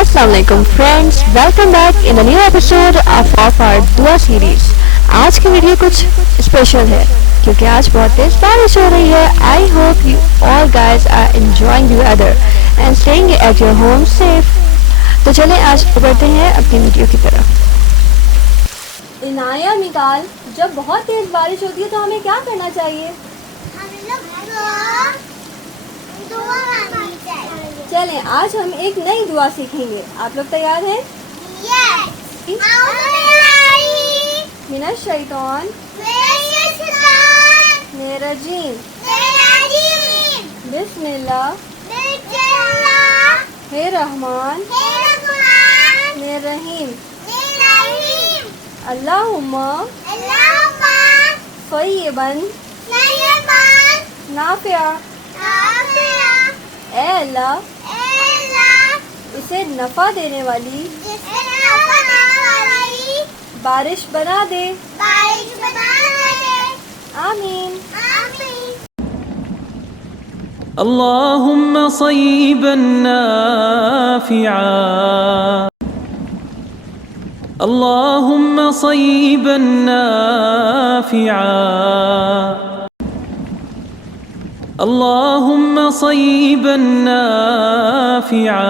Assalamualaikum friends, welcome back in a new episode of our दुआ series. आज की video कुछ स्पेशल है क्योंकि आज बहुत तेज बारिश हो रही है। I hope you all guys are enjoying the weather and staying at your home safe. तो चलें आज बढ़ते हैं अपनी वीडियो की तरफ। इनाया मिकाल, जब बहुत तेज बारिश होती है तो हमें क्या करना चाहिए? चलें आज हम एक नई दुआ सीखेंगे। आप लोग तैयार हैं? मिनश शैतान रजीम, बिस्मिल्लाह हे रहमान हे रहीम, अल्लाहुम्मा फ़य्यिबन नाफ़िआ। ए अल्लाह, इसे नफ़ा देने वाली बारिश बना दे। आमीन। اللهم صيبا نافعا اللهم صيبا نافعا اللهم صيبا نافعا